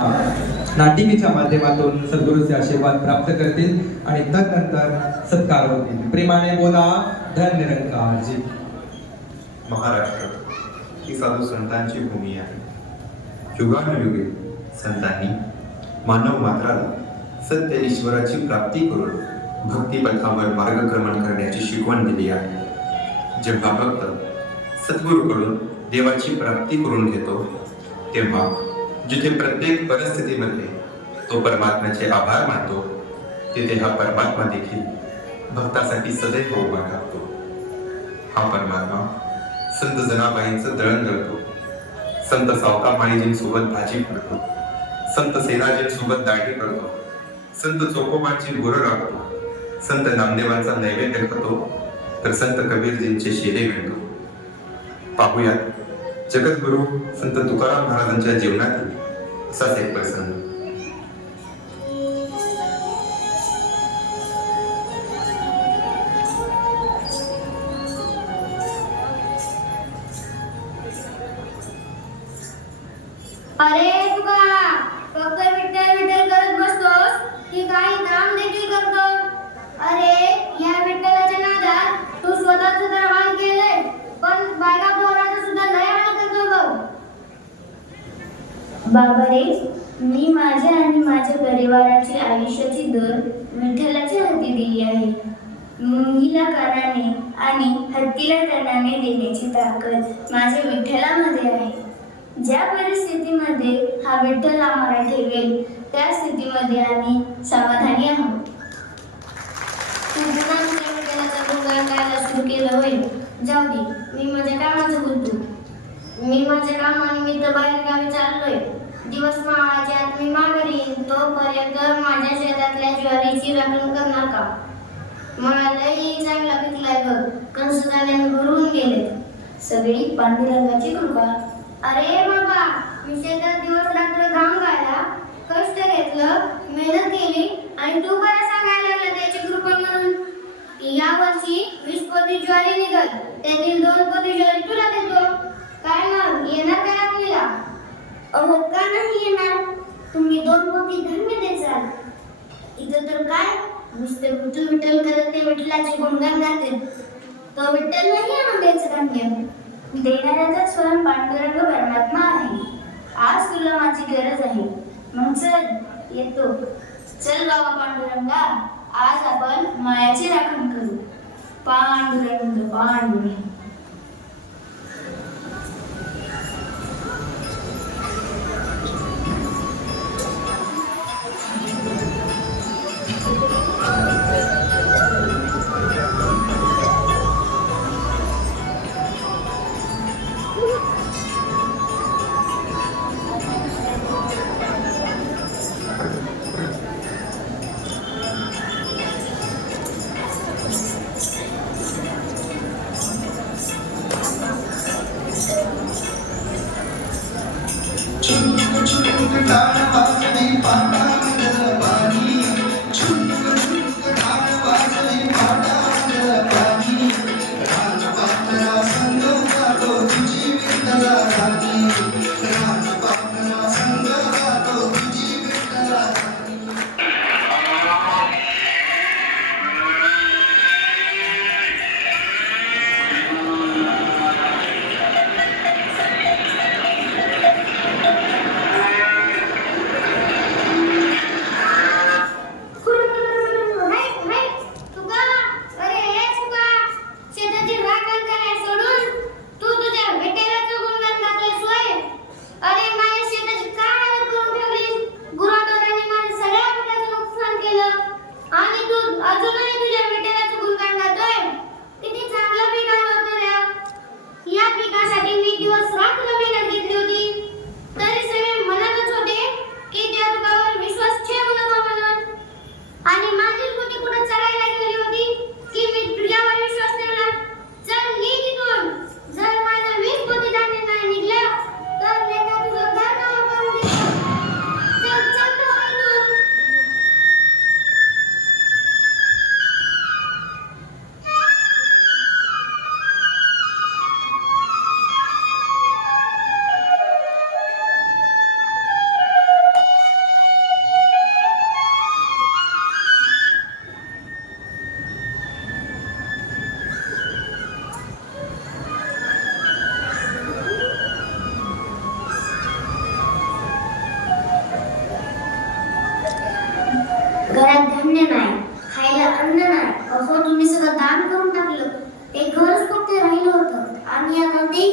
नाटिकेच्या माध्यमातून सद्गुरूचे आशीर्वाद प्राप्त करतील आणि तदनंतर सत्कार होतील. प्रेमाने बोला धन निरंकारजी. महाराष्ट्र ही साधू संतांची भूमी आहे. युगानुयुगे संतांनी मानव मात्राला सत्य ईश्वराची प्राप्ती करून भक्तिपथावर मार्गक्रमण करण्याची शिकवण दिली आहे. जेव्हा भक्त सद्गुरूकडून देवाची प्राप्ती करून घेतो तेव्हा जिथे प्रत्येक परिस्थितीमध्ये तो परमात्म्याचे आभार मानतो तिथे हा परमात्मा देखील भक्तासाठी सदैव उभा राहतो. हा परमात्मा संत जनाबाईंचं दळण दळतो, संत सावका माळीजींसोबत भाजी करतो, संत सेनाजींसोबत दाढी करतो, संत चोकोबांची गुरं राखतो, संत नामदेवांचा नैवेद्य खातो, तर संत कबीरजींचे शेले विणतो. पाहूयात जगद्गुरु संत तुकाराम महाराजांच्या जीवनातील असाच एक प्रसंग. अरे तुका फक्त विठ्ठल विठ्ठल करत बसतोस की काही काम देखील करतो? अरे या विठ्ठलाच्या नादात तू स्वतःच तर हाल केलंय, पण बायका पोराचा सुद्धा लय हाल करतो बघ. बाबा रे, मी माझ्या आणि माझ्या परिवाराची आयुष्याची दर विठ्ठलाच्या हाती दिली आहे. मुंगीला कानाने आणि हत्तीला टणाने देण्याची ताकद माझ्या विठ्ठलामध्ये आहे. ज्या परिस्थितीमध्ये हा विठ्ठल आम्हाला ठेवेल त्या स्थितीमध्ये आम्ही समाधानी आहोत. तुझ्या विठ्ठलाचा गुणगान गायला सुरू केलं होय. जाऊ दे, मी माझ्या कामाचं बोलतो. मी माझ्या कामानिमित्त बाहेर गावी चाललोय. दिवस माळाच्यात मी माघारी येईन, तोपर्यंत माझ्या शेतातल्या ज्वारीची राखण करणार का? मला लई चांगला पिकलाय बघ, कंसदाण्याने भरून गेले. सगळी पांडुरंगाची कृपा. अरे बाबा, मी शेतात दिवस रात्र घाम गायला, कष्ट घेतलं, मेहनत केली आणि तू काय सांगायला लागला त्याची कृपा म्हणून? या वर्षी 20 पोती ज्वारी निघत, त्यातील 2 पोती ज्वारी तुला देतो. काय मग येणार का आपल्याला? अहो, का नाही येणार? तुम्ही 2 पोती धान्य द्याल. इथं तर काय नुसते विठ्ठल विठ्ठल करत ते विठ्ठलाचे गुणगान गाते. तो विठ्ठल नाही आणून द्यायचं धान्य. देणाऱ्याचा स्वयं पांडुरंग परमात्मा आहे. आज तुला माझी गरज आहे, मग चल येतो. चल बाबा पांडुरंगा, आज आपण मायाची राखण करू. पांडुरंग पांडुरंग. आणि आनंदी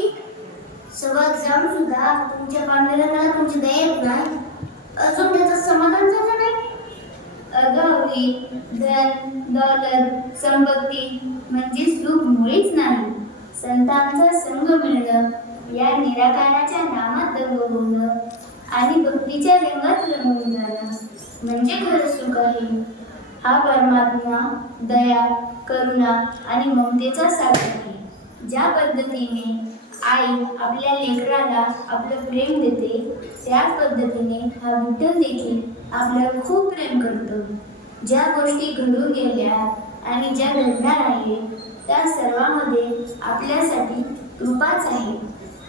सोबत जाऊन सुद्धा तुमच्या पांडुरंगाला तुमची दया येत नाही. अजून त्याचं समाधान झालं नाही. अगावी धन दौलत संपत्ती म्हणजे सुख मुळीच नाही. संतांचा संग मिळणं, या निराकाराच्या नामात दंग होणं आणि भक्तीच्या रंगात रंगून जाणं म्हणजे खरं सुख आहे. हा परमात्मा दया, करुणा आणि ममतेचा सागर आहे. ज्या पद्धतीने आई आपल्या लेकराला आपलं प्रेम देते, त्याच पद्धतीने हा विठ्ठल देखील आपल्यावर खूप प्रेम करतो. ज्या गोष्टी घडून गेल्या आणि ज्या घडणार आहेत त्या सर्वांमध्ये आपल्यासाठी कृपाच आहे.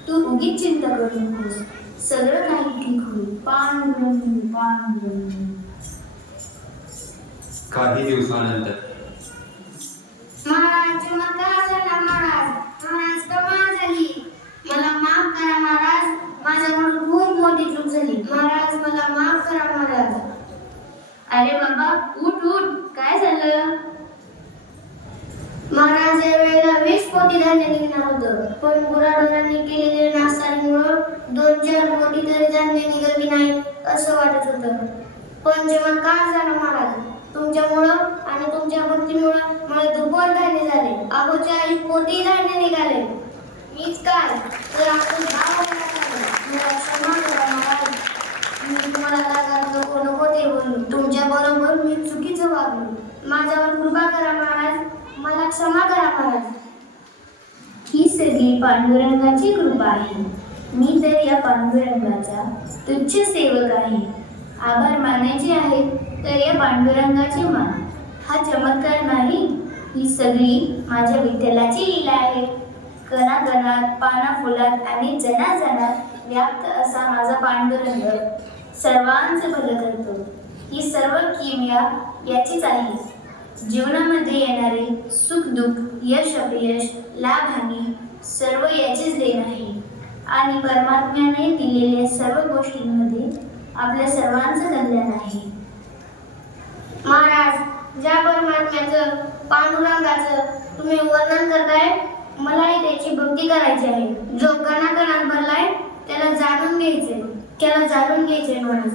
तू उगीच चिंता करू नकोस, सगळं काही ठीक होईल. पांडुरंग पांडुरंग. काही दिवसानंतर महाराज नकार झाला. महाराज कमाल झाली. मला माफ करा महाराज, माझ्याकडून खूप मोठी चूक झाली. महाराज मला माफ करा महाराज. अरे बाबा उठ उठ, काय झालं? महाराज या वेळेला 20 पोती धान्य निघणार होतं, पण गुराढोरांनी केलेले नासारीमुळं 2-4 पोती तरी धान्य निघत की नाही असं वाटत होतं. पण चमत्कार झाला महाराज. तुमच्यामुळं आणि तुमच्या भक्तीमुळं मला दुप्पट धान्य झाले. 40 पोती धान्य निघाले. मीच काय तर आपण मला क्षमा करा महाराज. मी तुम्हाला लागायला नको ते बोललो. तुमच्या बरोबर मी चुकीचं वागलो. माझ्यावर कृपा करा महाराज, मला क्षमा करा महाराज. ही सगळी पांडुरंगाची कृपा आहे. मी तर या पांडुरंगाचा तुच्छ सेवक आहे. आभार मानायचे आहेत तर या पांडुरंगाचे मान. हा चमत्कार नाही, ही सगळी माझ्या विठ्ठलाची लीला आहे. कणाकणात, पानाफुलात आणि जनाजनात व्याप्त असा माझा पांडुरंग सर्वांचं भलं करतो. ही सर्व किमया याचीच आहे. जीवनामध्ये येणारे सुख दुःख, यश अपयश, लाभ हानी सर्व याचीच देण आहे. आणि परमात्म्याने दिलेल्या सर्व गोष्टींमध्ये आपल्या सर्वांचं कल्याण आहे. महाराज, ज्या परमात्म्याचं, पांडुरंगाचं तुम्ही वर्णन करताय, मलाही त्याची भक्ती करायची आहे. जो कणाकणात भरलाय त्याला जाणून घ्यायचे महाराज.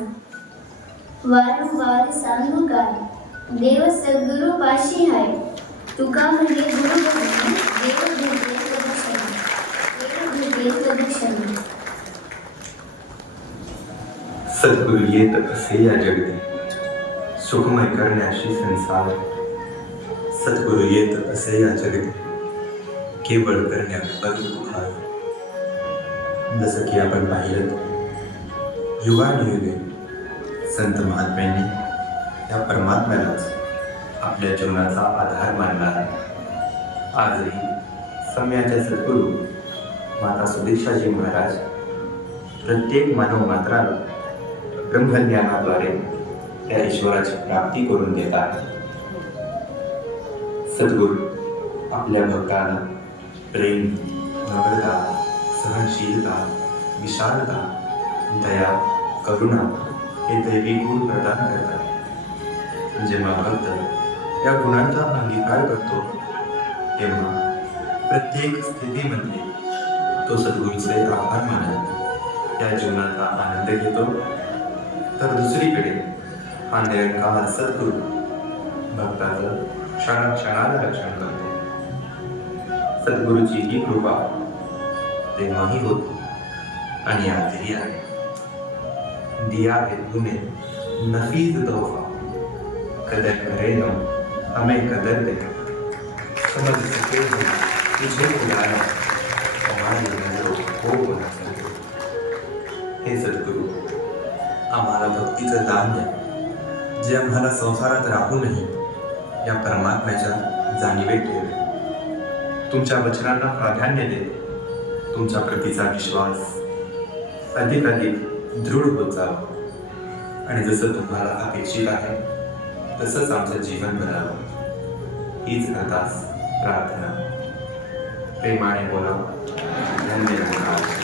वारंवार सांगू काय, देव सद्गुरु पाशी हाय. तुका म्हणजे गुरु बहिणी, देव भेटे सदक्षिणा. सद्गुरु येत असे या जगती, सुखमय करण्याशी संसार. सद्गुरु येत असे या जगती, केवळ करण्यात अदुखार. जसं की आपण पाहिलं, युगानुयुगे संत महात्म्यांनी या परमात्म्यालाच आपल्या जीवनाचा आधार मानला आहे. आजही सम्याचे सद्गुरू माता सुदीक्षाजी महाराज प्रत्येक मानव मात्राला ब्रह्मज्ञानाद्वारे त्या ईश्वराची प्राप्ती करून देतात. सद्गुरू आपल्या भक्तांना प्रेम, नम्रता, सहनशीलता, विशालता, दया, करुणा हे दैवी गुण प्रदान करतात. जेव्हा भक्त या गुणांचा अंगीकार करतो तेव्हा प्रत्येक स्थितीमध्ये तो सद्गुरूचे आभार मानत त्या जीवनाचा आनंद घेतो. तर दुसरीकडे हा निरंकार सद्गुरू भक्ताचं क्षणाक्षणाला रक्षण करतो. सद्गुरूची ही कृपा तेव्हाही होती आणि आजही आहे. दिया है तूने नफीस तोहफा, कदर करे ना हमें कदर दे. समझ सके हो तुझे बुलाया, हमारी नजरों को बना सके. हे सद्गुरू, आम्हाला भक्तीचं दान द्या, जे आम्हाला संसारात राहूनही या परमात्म्याच्या जाणीवेत ठेवे. तुमच्या वचनांना प्राधान्य देत तुमच्या प्रतीचा विश्वास अधिक दृढ होत जावं आणि जसं तुम्हाला अपेक्षित आहे तसंच आमचं जीवन बनावं. हीच अर्थास प्रार्थना. प्रेमाने बोला. धन्यवाद.